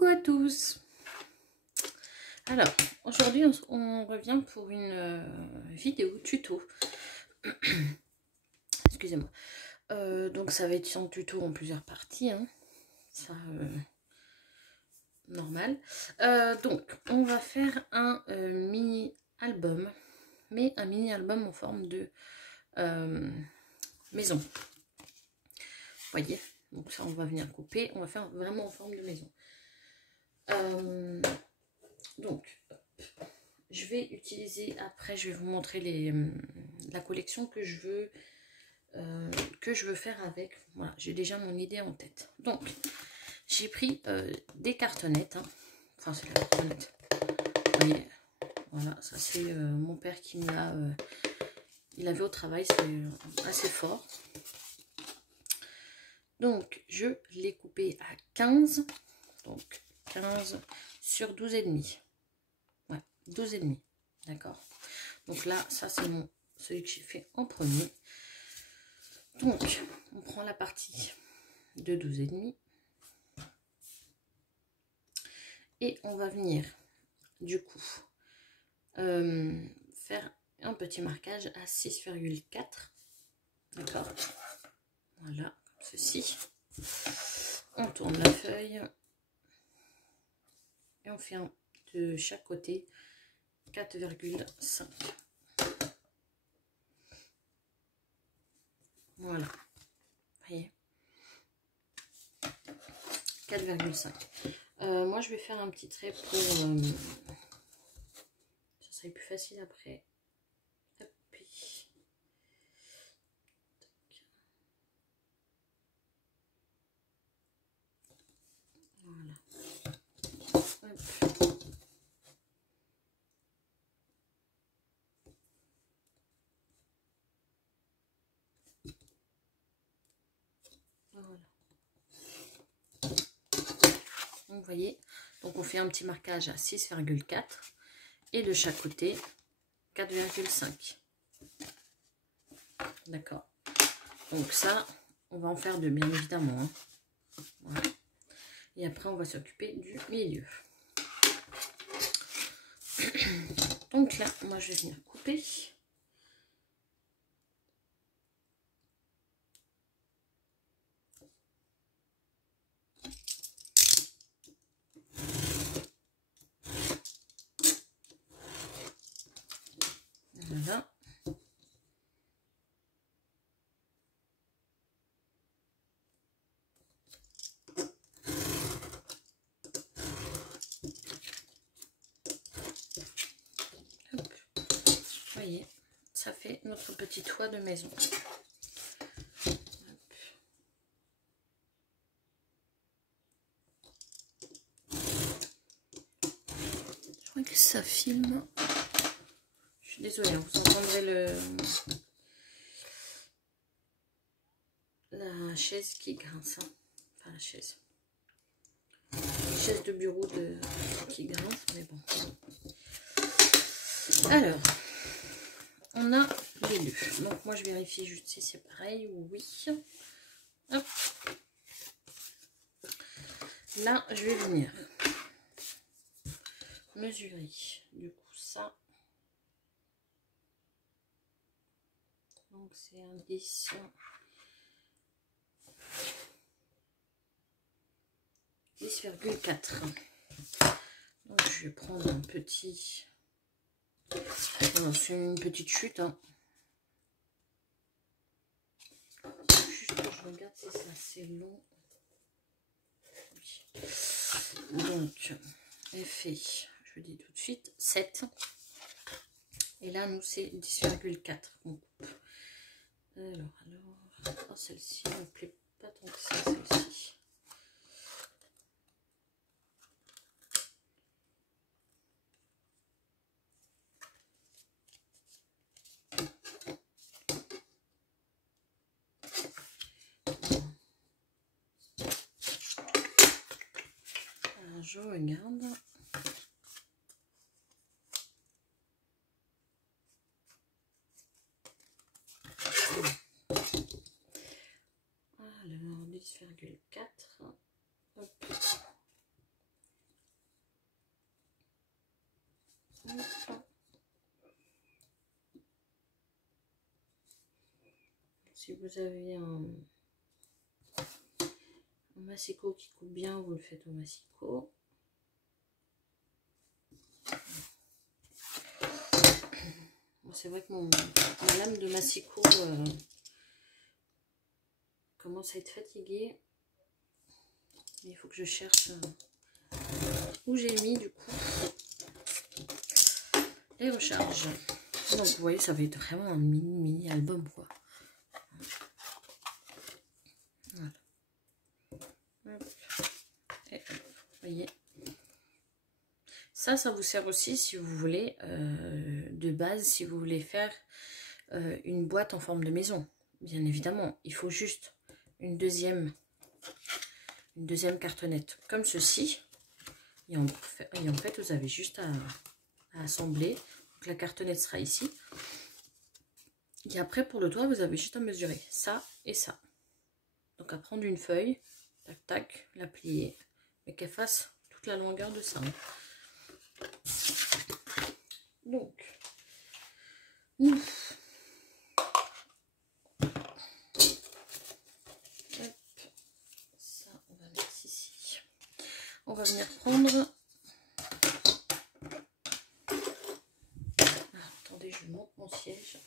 Coucou à tous. Alors, aujourd'hui on revient pour une vidéo tuto. Excusez-moi. Donc ça va être un tuto en plusieurs parties, hein. Ça, normal. Donc, on va faire un mini-album, mais un mini-album en forme de maison. Vous voyez? Donc ça, on va venir couper. On va faire vraiment en forme de maison. Donc, je vais utiliser, après je vais vous montrer la collection que je veux faire avec. Voilà, j'ai déjà mon idée en tête. Donc, j'ai pris des cartonnettes, hein. Enfin c'est la cartonnette. Vous voyez, voilà, ça c'est mon père qui me l'a, il avait au travail, c'est assez fort. Donc, je l'ai coupé à 15, donc 15 sur 12,5. Ouais, 12,5, d'accord. Donc là, ça c'est celui que j'ai fait en premier. Donc, on prend la partie de 12,5 et on va venir, du coup, faire un petit marquage à 6,4, d'accord. Voilà, comme ceci. On tourne la feuille et on fait de chaque côté 4,5. Voilà, vous voyez, 4,5. Moi, je vais faire un petit trait pour... ça serait plus facile après. Hop. Voilà. Hop. Voilà. Donc, vous voyez, donc on fait un petit marquage à 6,4 et de chaque côté 4,5. D'accord. Donc ça, on va en faire deux, bien évidemment, hein. Voilà. Et après, on va s'occuper du milieu. Donc là, moi, je vais venir couper. Voilà. Hop. Vous voyez, ça fait notre petit toit de maison. Hop. Je crois que ça filme. Je suis désolée, vous entendrez la chaise qui grince, hein. Enfin la chaise de bureau qui grince, mais bon. Alors, on a les deux. Donc moi je vérifie juste si c'est pareil. Oui. Hop. Là, je vais venir mesurer du coup ça. Donc c'est un 10. 10,4. Donc je vais prendre un petit... C'est une petite chute, hein. Juste que je regarde si c'est assez long. Oui. Donc, effet, je vous dis tout de suite, 7. Et là, nous, c'est 10,4. On coupe. Alors, oh, celle-ci ne me plaît pas tant que ça, celle-ci. Je regarde. Alors, 10,4. si vous avez un massicot qui coupe bien, vous le faites au massicot. Bon, c'est vrai que ma lame de massicot commence à être fatiguée. Il faut que je cherche où j'ai mis du coup les recharges. Donc vous voyez, ça va être vraiment un mini album quoi. Voilà. Hop. Et hop. Vous voyez. Ça vous sert aussi si vous voulez, de base, si vous voulez faire une boîte en forme de maison. Bien évidemment, il faut juste une deuxième cartonnette comme ceci. Et en fait, vous avez juste à assembler. Donc, la cartonnette sera ici. Et après, pour le toit, vous avez juste à mesurer ça et ça. Donc, à prendre une feuille, tac, tac, la plier, mais qu'elle fasse toute la longueur de ça. Donc, ouf. Hop. Ça, on va mettre ici. On va venir prendre... Ah, attendez, je monte mon siège.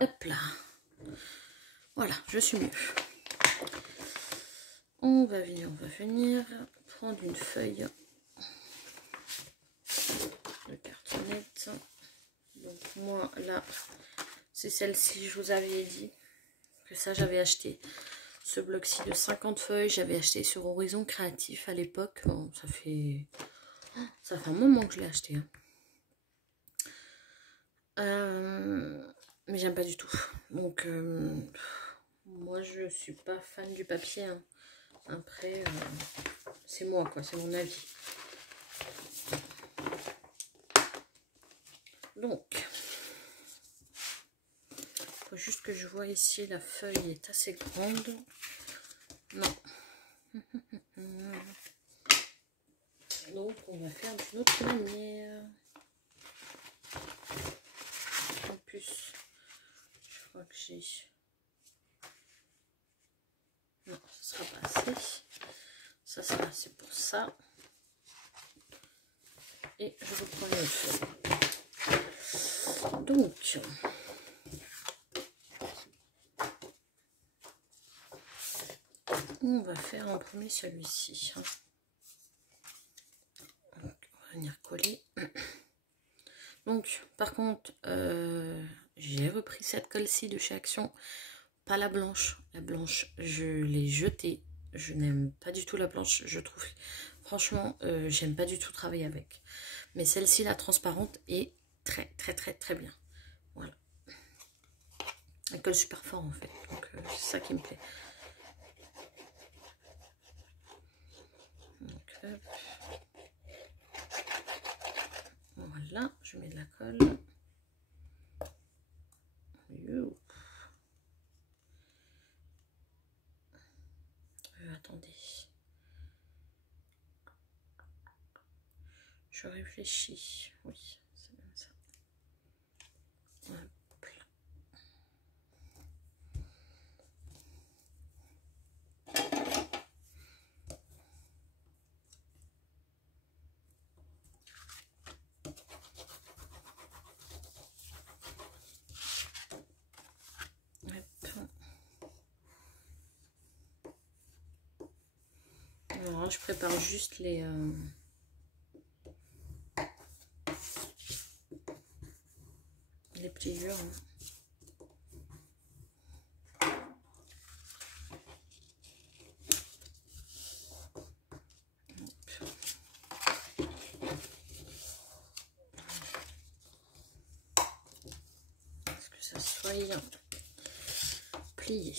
Hop là. Voilà, je suis mieux. On va venir prendre une feuille de cartonnette. Donc moi là, c'est celle-ci, je vous avais dit que ça j'avais acheté. Ce bloc-ci de 50 feuilles, j'avais acheté sur Horizon Créatif à l'époque. Bon, ça fait un moment que je l'ai acheté. Mais j'aime pas du tout. Donc moi je suis pas fan du papier. Hein. Après, c'est moi quoi, c'est mon avis. Donc, il faut juste que je vois ici, la feuille est assez grande. Non. Donc, on va faire d'une autre manière. En plus, je crois que j'ai... Non, ce sera pas assez. Ça sera assez pour ça. Et je reprends une autre feuille. Donc, on va faire en premier celui-ci. On va venir coller. Donc, par contre, j'ai repris cette colle-ci de chez Action. Pas la blanche. La blanche, je l'ai jetée. Je n'aime pas du tout la blanche. Je trouve, franchement, j'aime pas du tout travailler avec. Mais celle-ci, la transparente, est très, très, très, très bien. Voilà. Elle colle super fort, en fait. Donc, c'est ça qui me plaît. Donc, hop. Voilà, je mets de la colle. Attendez. Je réfléchis. Oui, c'est même ça. Hop là. Alors, je prépare juste les pliures. Est-ce que ça soit plié?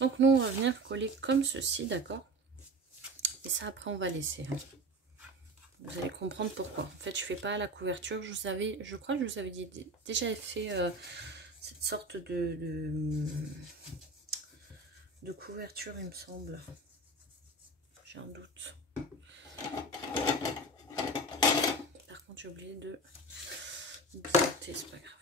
Donc nous on va venir coller comme ceci, d'accord? Et ça après on va laisser. Hein. Vous allez comprendre pourquoi. En fait je fais pas la couverture. Je crois que je vous avais dit déjà fait cette sorte de couverture il me semble. J'ai un doute. Par contre j'ai oublié de biseauté, c'est pas grave.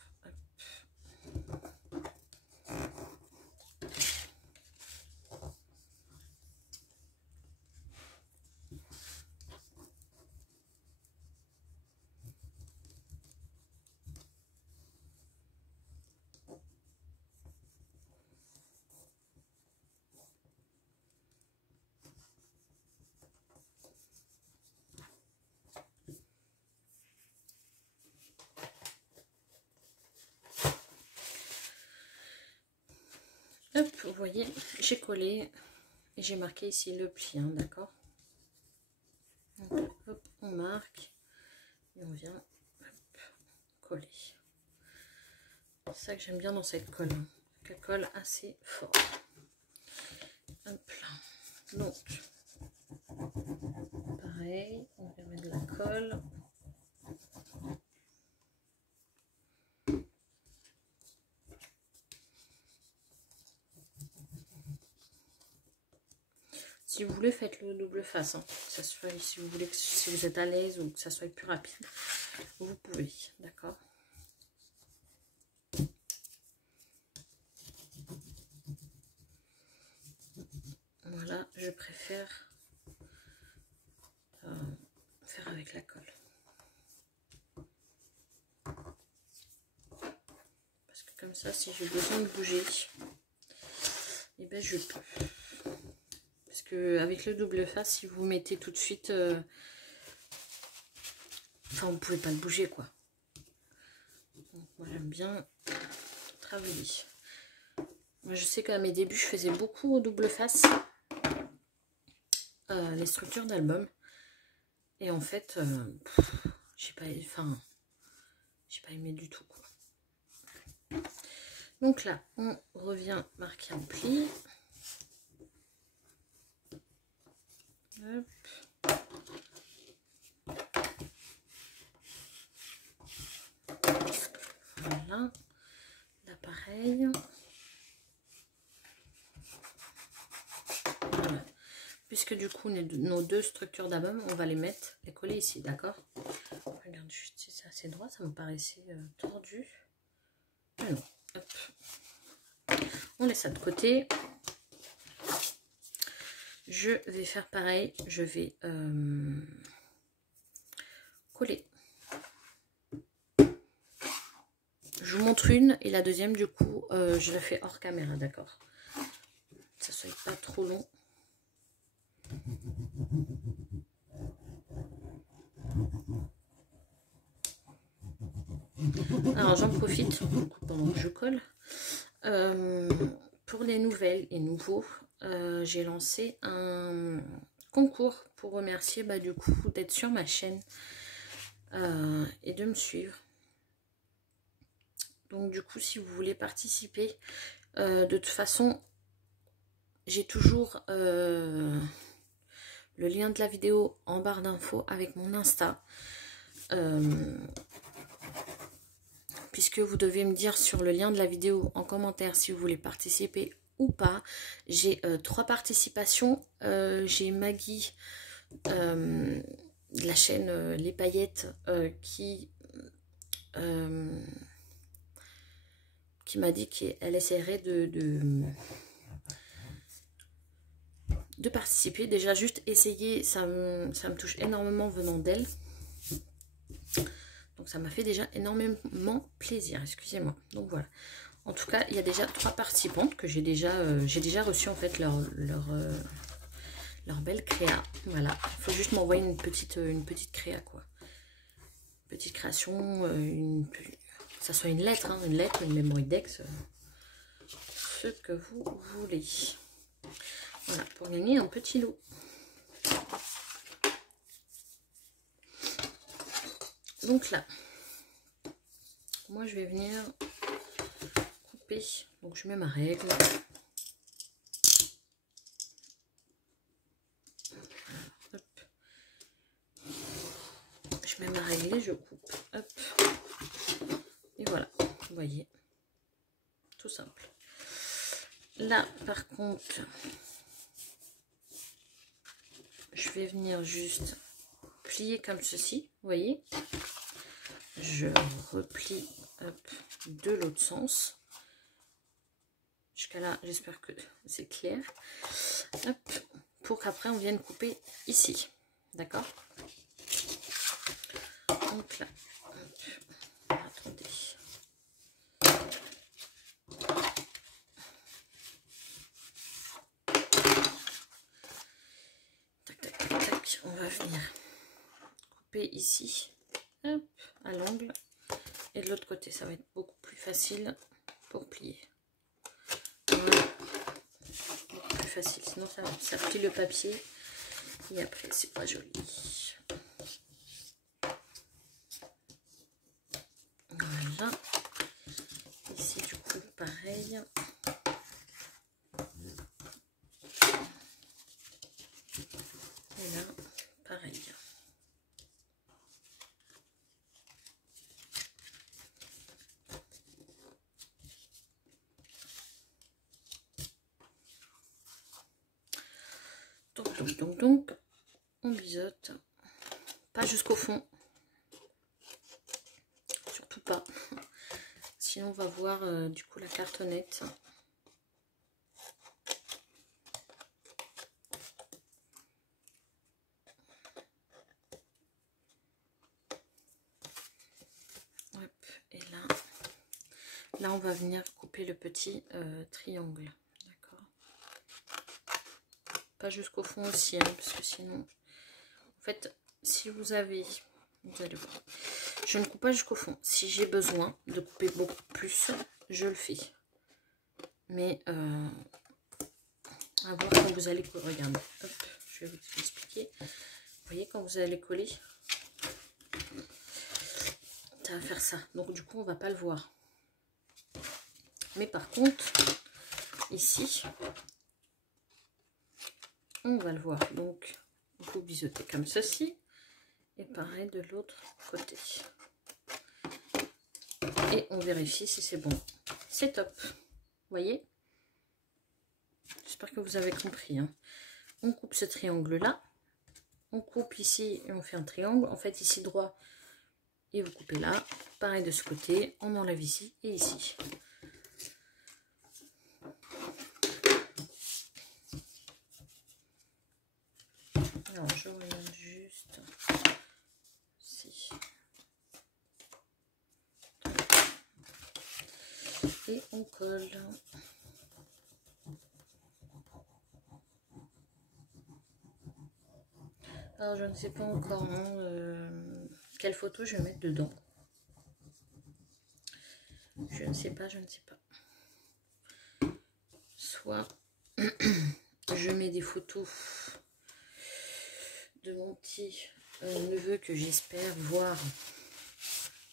Hop, vous voyez, j'ai collé et j'ai marqué ici le pli, hein, d'accord. Hop, on marque et on vient hop, coller. C'est ça que j'aime bien dans cette colle, hein, qu'elle colle assez fort. Hop là. Donc, pareil, on va mettre de la colle. Si vous voulez, faites-le double face. Hein. Que ça soit, si vous voulez, si vous êtes à l'aise ou que ça soit plus rapide, vous pouvez. D'accord. Voilà, je préfère faire avec la colle. Parce que comme ça, si j'ai besoin de bouger, et ben je peux. Parce que avec le double face, si vous mettez tout de suite, enfin vous pouvez pas le bouger quoi. Donc, moi j'aime bien travailler. Moi je sais qu'à mes débuts, je faisais beaucoup au double face, les structures d'albums. Et en fait, j'ai pas aimé du tout quoi. Donc là, on revient marquer un pli. Hop. Voilà, là pareil. Voilà. Puisque du coup, nos deux structures d'album, on va les mettre, les coller ici, d'accord? Regarde juste si c'est assez droit, ça me paraissait tordu. Ah non, hop. On laisse ça de côté. Je vais faire pareil, je vais coller. Je vous montre une et la deuxième, du coup, je la fais hors caméra, d'accord? Que ça soit pas trop long. Alors j'en profite pendant que je colle. Pour les nouvelles et nouveaux, j'ai lancé un concours pour remercier du coup d'être sur ma chaîne et de me suivre. Donc du coup, si vous voulez participer, de toute façon, j'ai toujours le lien de la vidéo en barre d'infos avec mon Insta. Puisque vous devez me dire sur le lien de la vidéo en commentaire si vous voulez participer ou pas. J'ai 3 participations. J'ai Maggie de la chaîne Les Paillettes qui m'a dit qu'elle essaierait de participer. Déjà juste essayer, ça me touche énormément venant d'elle. Donc ça m'a fait déjà énormément plaisir, excusez-moi. Donc voilà. En tout cas, il y a déjà 3 participantes que j'ai déjà reçu en fait leur belle créa. Voilà. Il faut juste m'envoyer une petite créa quoi. Petite création, ça soit une lettre, hein, une lettre, une memory dex, ce que vous voulez. Voilà, pour gagner un petit lot. Donc là, moi je vais venir couper. Donc je mets ma règle. Hop. Je mets ma règle et je coupe. Hop. Et voilà, vous voyez. Tout simple. Là, par contre, je vais venir juste plier comme ceci, vous voyez. je replie hop, de l'autre sens. Jusqu'à là, j'espère que c'est clair. Hop, pour qu'après on vienne couper ici. D'accord? Donc là, hop, attendez. Tac, tac, tac, tac. On va venir couper ici, hop, à l'angle. Et de l'autre côté, ça va être beaucoup plus facile pour plier. Voilà. Beaucoup plus facile, sinon ça plie le papier. Et après, c'est pas joli. Voilà. Ici, du coup, pareil. Et là, pareil. Donc, on biseaute. Pas jusqu'au fond. Surtout pas. Sinon, on va voir du coup la cartonnette. Hop, et là, on va venir couper le petit triangle. D'accord. Pas jusqu'au fond aussi, hein, parce que sinon, en fait, si vous allez voir, je ne coupe pas jusqu'au fond. Si j'ai besoin de couper beaucoup plus, je le fais. Mais à voir quand vous allez coller. Regardez, hop, je vais vous expliquer. Vous voyez, quand vous allez coller, ça va faire ça. Donc du coup, on va pas le voir. Mais par contre, ici, on va le voir. Donc, vous biseautez comme ceci. Et pareil de l'autre côté. Et on vérifie si c'est bon. C'est top. Vous voyez? J'espère que vous avez compris. Hein. On coupe ce triangle-là. On coupe ici et on fait un triangle. En fait, ici droit. Et vous coupez là. Pareil de ce côté. On enlève ici et ici. Alors, je regarde juste. Si. Et on colle. Alors, je ne sais pas encore hein, quelle photo je vais mettre dedans. Je ne sais pas, je ne sais pas. Soit je mets des photos de mon petit neveu que j'espère voir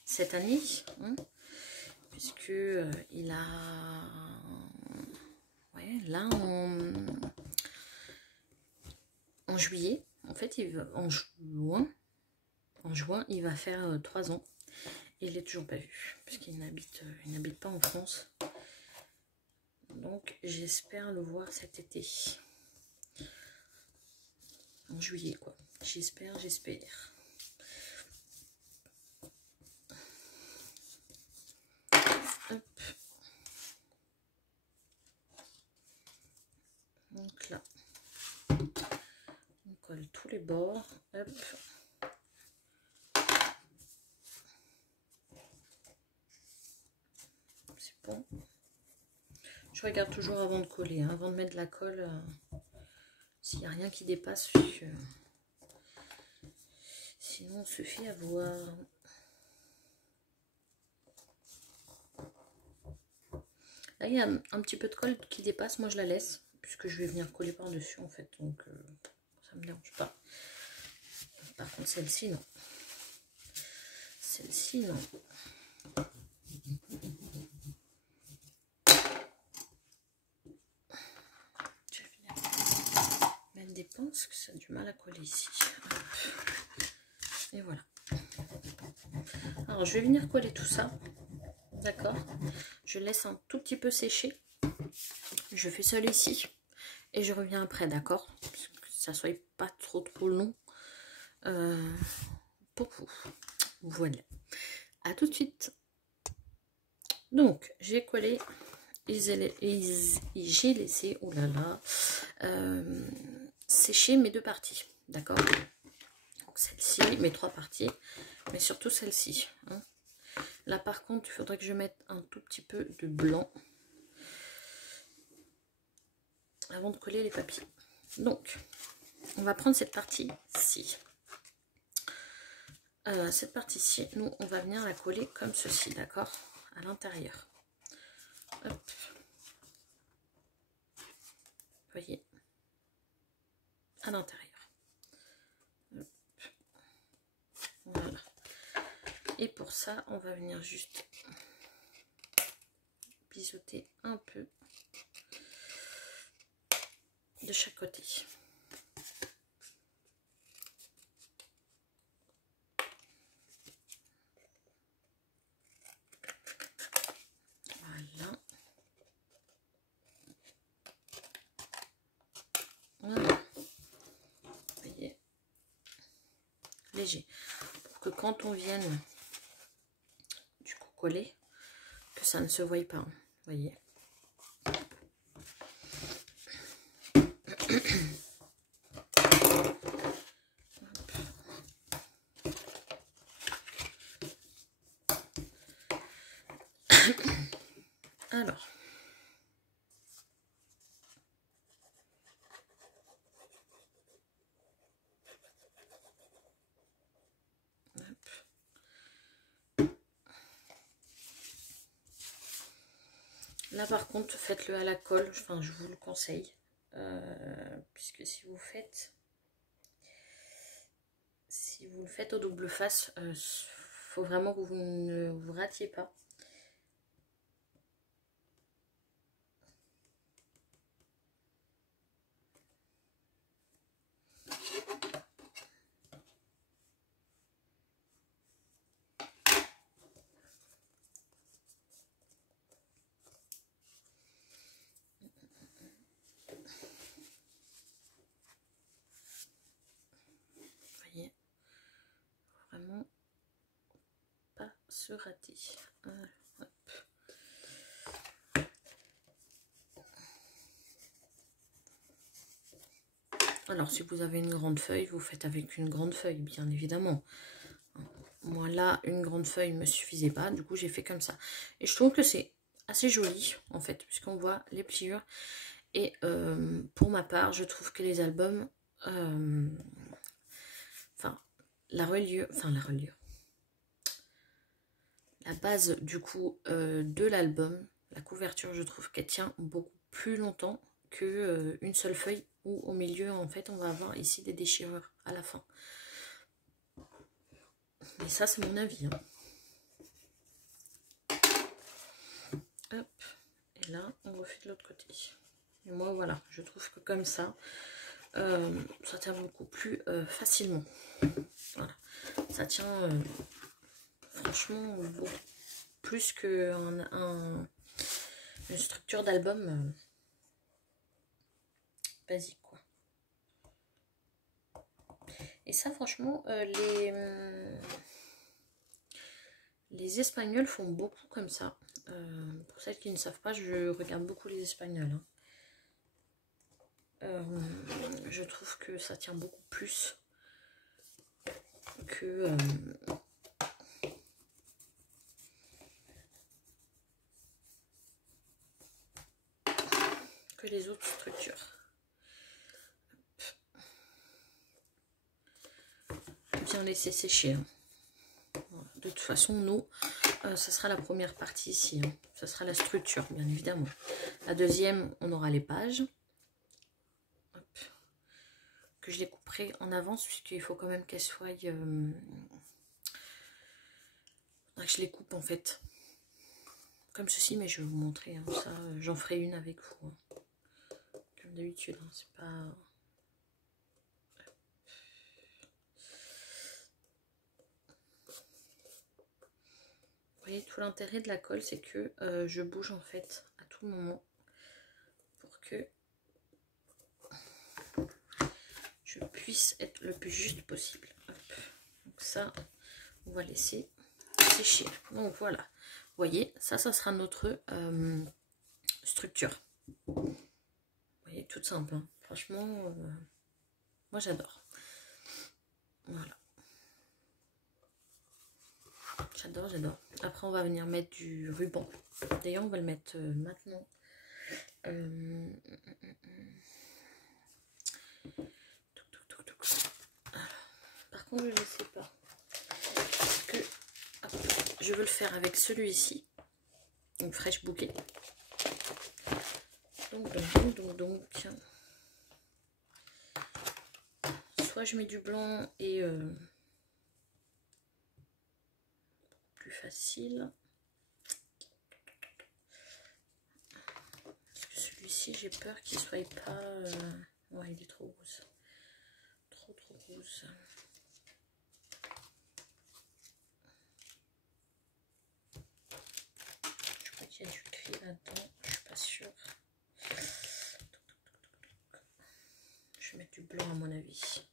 cette année. Hein, puisque il a... Ouais, là, en juillet, en fait, il va, en juin, il va faire 3 ans. Et il n'est toujours pas vu, puisqu'il n'habite pas en France. Donc, j'espère le voir cet été. En juillet, quoi. J'espère. Hop. Donc là, on colle tous les bords. Hop. C'est bon. Je regarde toujours avant de coller, hein, avant de mettre de la colle. S'il n'y a rien qui dépasse, sinon on se fait avoir. Là, il y a un petit peu de colle qui dépasse. Moi, je la laisse, puisque je vais venir coller par-dessus, en fait. Donc, ça me dérange pas. Par contre, celle-ci, non. Celle-ci, non. Je vais venir mettre des pinces, que ça a du mal à coller ici. Et voilà. Alors, je vais venir coller tout ça. D'accord. Je laisse un tout petit peu sécher. Je fais ça ici. Et je reviens après, d'accord? Que ça soit pas trop long pour vous. Voilà. À tout de suite. Donc, j'ai collé et j'ai laissé, oh là là, sécher mes deux parties. D'accord? Donc, celle-ci, mes trois parties, mais surtout celle-ci. Hein. Là, par contre, il faudrait que je mette un tout petit peu de blanc avant de coller les papiers. Donc, on va prendre cette partie-ci. Cette partie-ci, nous, on va venir la coller comme ceci, d'accord? À l'intérieur. Hop. Voyez, à l'intérieur. Voilà. Et pour ça, on va venir juste biseauter un peu de chaque côté. Voilà. Voilà. Vous voyez, léger. Pour que quand on vienne du coup coller, que ça ne se voie pas. Vous voyez. Alors, là par contre, faites-le à la colle, enfin je vous le conseille, puisque si vous le faites au double face, faut vraiment que vous ne vous ratiez pas. Voyez, vraiment pas se rater. Hop. Alors si vous avez une grande feuille, vous faites avec une grande feuille, bien évidemment. Moi là, une grande feuille ne me suffisait pas, du coup j'ai fait comme ça. Et je trouve que c'est assez joli en fait, puisqu'on voit les pliures. Et pour ma part, je trouve que les albums, la base du coup de l'album, la couverture, je trouve qu'elle tient beaucoup plus longtemps que une seule feuille où au milieu en fait on va avoir ici des déchirures à la fin. Mais ça c'est mon avis. Hein. Hop, et là on refait de l'autre côté. Et moi voilà, je trouve que comme ça, ça tient beaucoup plus facilement. Voilà, ça tient franchement beaucoup plus qu'une structure d'album basique quoi. Et ça franchement les Espagnols font beaucoup comme ça. Pour celles qui ne savent pas, je regarde beaucoup les Espagnols. Hein. Je trouve que ça tient beaucoup plus que les autres structures. Bien laisser sécher. Hein. Voilà. De toute façon, nous, ça sera la première partie ici. Hein. Ça sera la structure, bien évidemment. La deuxième, on aura les pages. Hop. Que je les couperai en avance, puisqu'il faut quand même qu'elles soient... que je les coupe en fait. Comme ceci, mais je vais vous montrer. Hein. Ça, j'en ferai une avec vous. Hein. Comme d'habitude, hein. C'est pas... Vous voyez, tout l'intérêt de la colle, c'est que je bouge en fait à tout moment pour que je puisse être le plus juste possible. Hop. Donc ça, on va laisser. sécher. Donc voilà, vous voyez, ça sera notre structure. Vous voyez, toute simple, hein. Franchement, moi j'adore. Voilà. J'adore, j'adore. Après, on va venir mettre du ruban. D'ailleurs, on va le mettre maintenant. Par contre, je ne sais pas. Parce que hop, je veux le faire avec celui-ci. Donc, Fresh Bouquet. Donc. Soit je mets du blanc et plus facile. Parce que celui-ci, j'ai peur qu'il soit pas... Ouais, il est trop rose. Trop rose. Je crois qu'il y a du gris là-dedans. Je suis pas sûre. Je vais mettre du blanc à mon avis.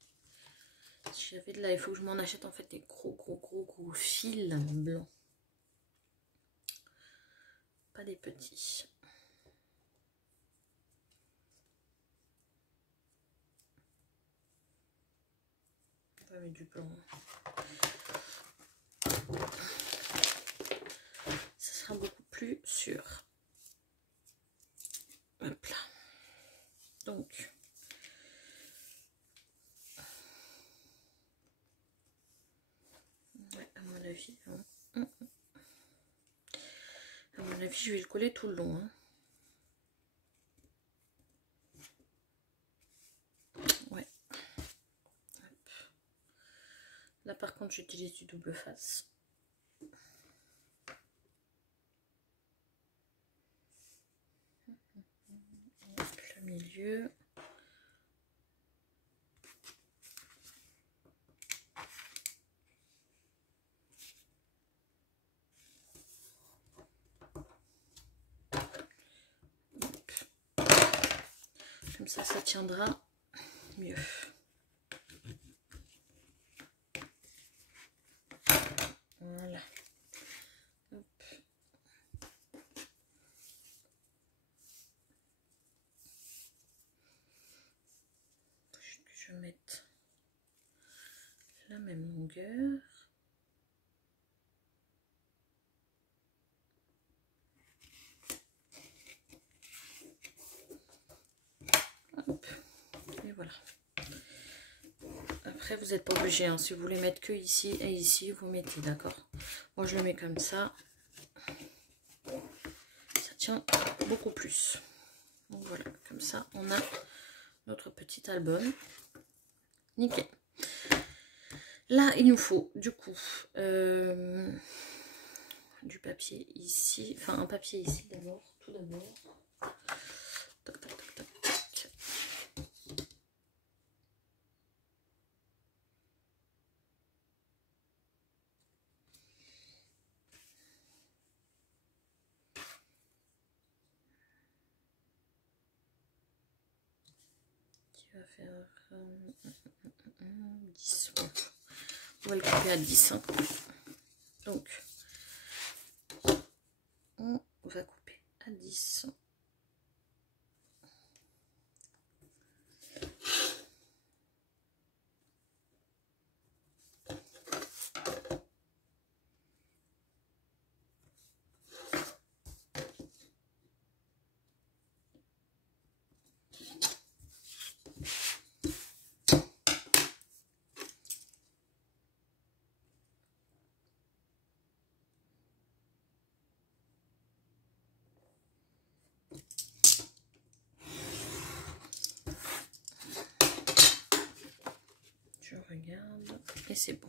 Si j'avais de là, il faut que je m'en achète en fait des gros fils blancs. Pas des petits. On va mettre du blanc. Ça sera beaucoup plus sûr. Hop là. Donc. Ouais, à mon avis. Hein. À mon avis, je vais le coller tout le long. Hein. Ouais. Hop. Là, par contre, j'utilise du double face. Le milieu. Comme ça tiendra mieux. Voilà. Hop. Je vais mettre la même longueur. Hop. Et voilà. Après, vous n'êtes pas obligé, hein. Si vous voulez mettre que ici et ici, vous mettez, d'accord? Moi, je le mets comme ça. Ça tient beaucoup plus. Donc voilà, comme ça, on a notre petit album. Nickel. Là, il nous faut du coup du papier ici. Enfin, un papier ici d'abord, tout d'abord. Tac, tac, tac, tac, tac. Qui va faire 10. On va le couper à 10. Hein. Donc, on va couper à 10. Je regarde et c'est bon.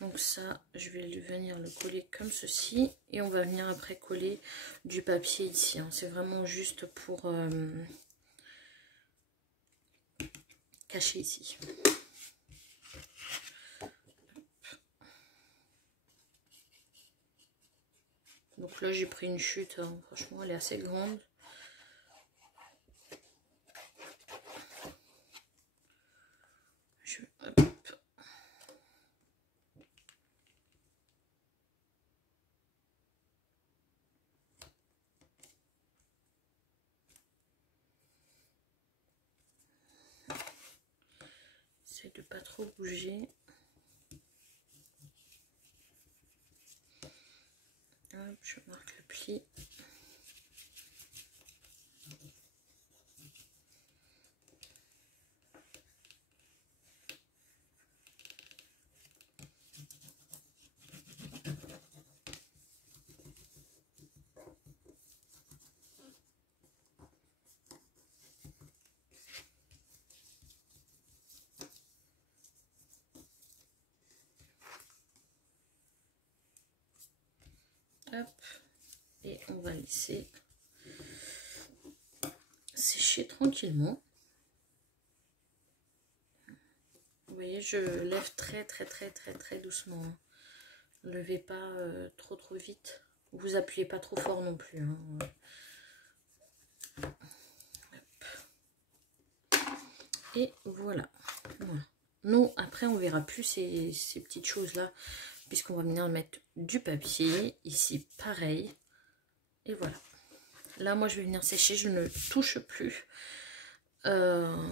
Donc ça, je vais venir le coller comme ceci. Et on va venir après coller du papier ici. Hein. C'est vraiment juste pour cacher ici. Donc là, j'ai pris une chute, hein. Franchement, elle est assez grande. Hop. J'essaie de pas trop bouger. Hop, je marque le pli. Hop, et on va laisser sécher tranquillement. Vous voyez, je lève très doucement. Ne levez pas trop vite. Vous appuyez pas trop fort non plus. Hein. Et voilà. Nous, après, on verra plus ces petites choses-là, puisqu'on va venir mettre du papier. Ici, pareil. Et voilà. Là, moi, je vais venir sécher. Je ne touche plus. Voilà.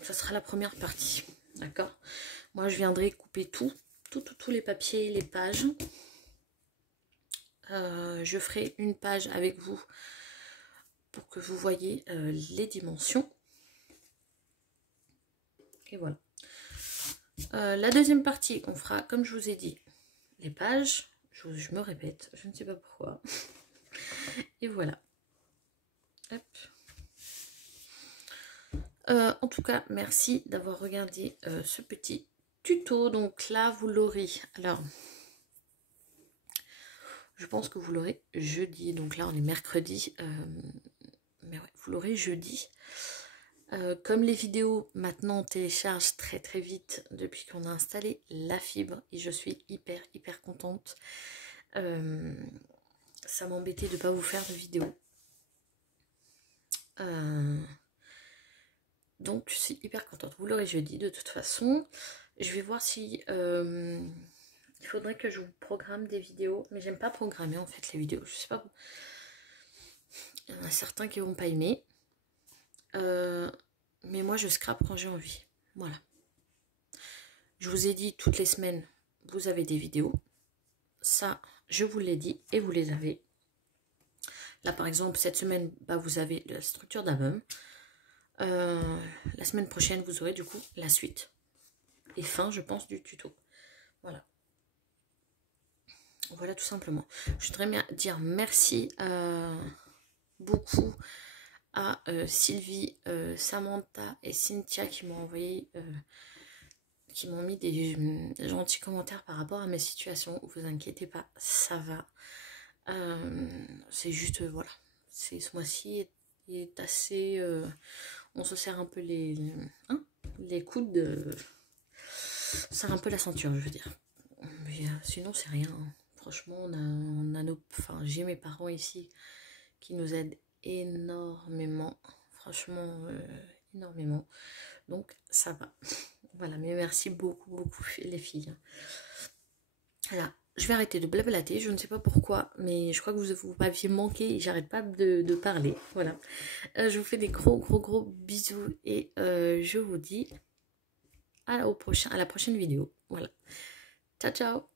Ça sera la première partie. D'accord? Moi, je viendrai couper tous les papiers, les pages. Je ferai une page avec vous pour que vous voyez les dimensions. Et voilà. La deuxième partie, on fera, comme je vous ai dit, les pages. Je me répète, je ne sais pas pourquoi. Et voilà. Hop. En tout cas, merci d'avoir regardé ce petit tuto. Donc là, vous l'aurez. Alors, je pense que vous l'aurez jeudi. Donc là, on est mercredi. Mais ouais, vous l'aurez jeudi. Comme les vidéos maintenant téléchargent très vite depuis qu'on a installé la fibre. Et je suis hyper contente. Ça m'embêtait de ne pas vous faire de vidéo. Donc je suis hyper contente. Vous l'aurez jeudi de toute façon. Je vais voir si il faudrait que je vous programme des vidéos. Mais j'aime pas programmer en fait les vidéos. Je sais pas. Il y en a certains qui vont pas aimer. Mais moi je scrape quand j'ai envie. Voilà. Je vous ai dit toutes les semaines, vous avez des vidéos. Ça, je vous l'ai dit et vous les avez. Là par exemple, cette semaine, bah, vous avez la structure d'album. La semaine prochaine, vous aurez du coup la suite. Et fin, je pense, du tuto. Voilà. Voilà tout simplement. Je voudrais dire merci beaucoup à Sylvie, Samantha et Cynthia qui m'ont envoyé, qui m'ont mis des gentils commentaires par rapport à mes situations. Vous inquiétez pas, ça va. C'est juste, voilà. Ce mois-ci est assez... on se serre un peu les coudes. Serre un peu la ceinture, je veux dire. Mais sinon, c'est rien. Franchement, on a nos... Enfin, j'ai mes parents ici qui nous aident énormément. Franchement, énormément. Donc, ça va. Voilà, mais merci beaucoup les filles. Voilà, je vais arrêter de blablater. Je ne sais pas pourquoi, mais je crois que vous m'aviez manqué et j'arrête pas de parler. Voilà. Je vous fais des gros bisous et je vous dis à la prochaine vidéo. Voilà. Ciao.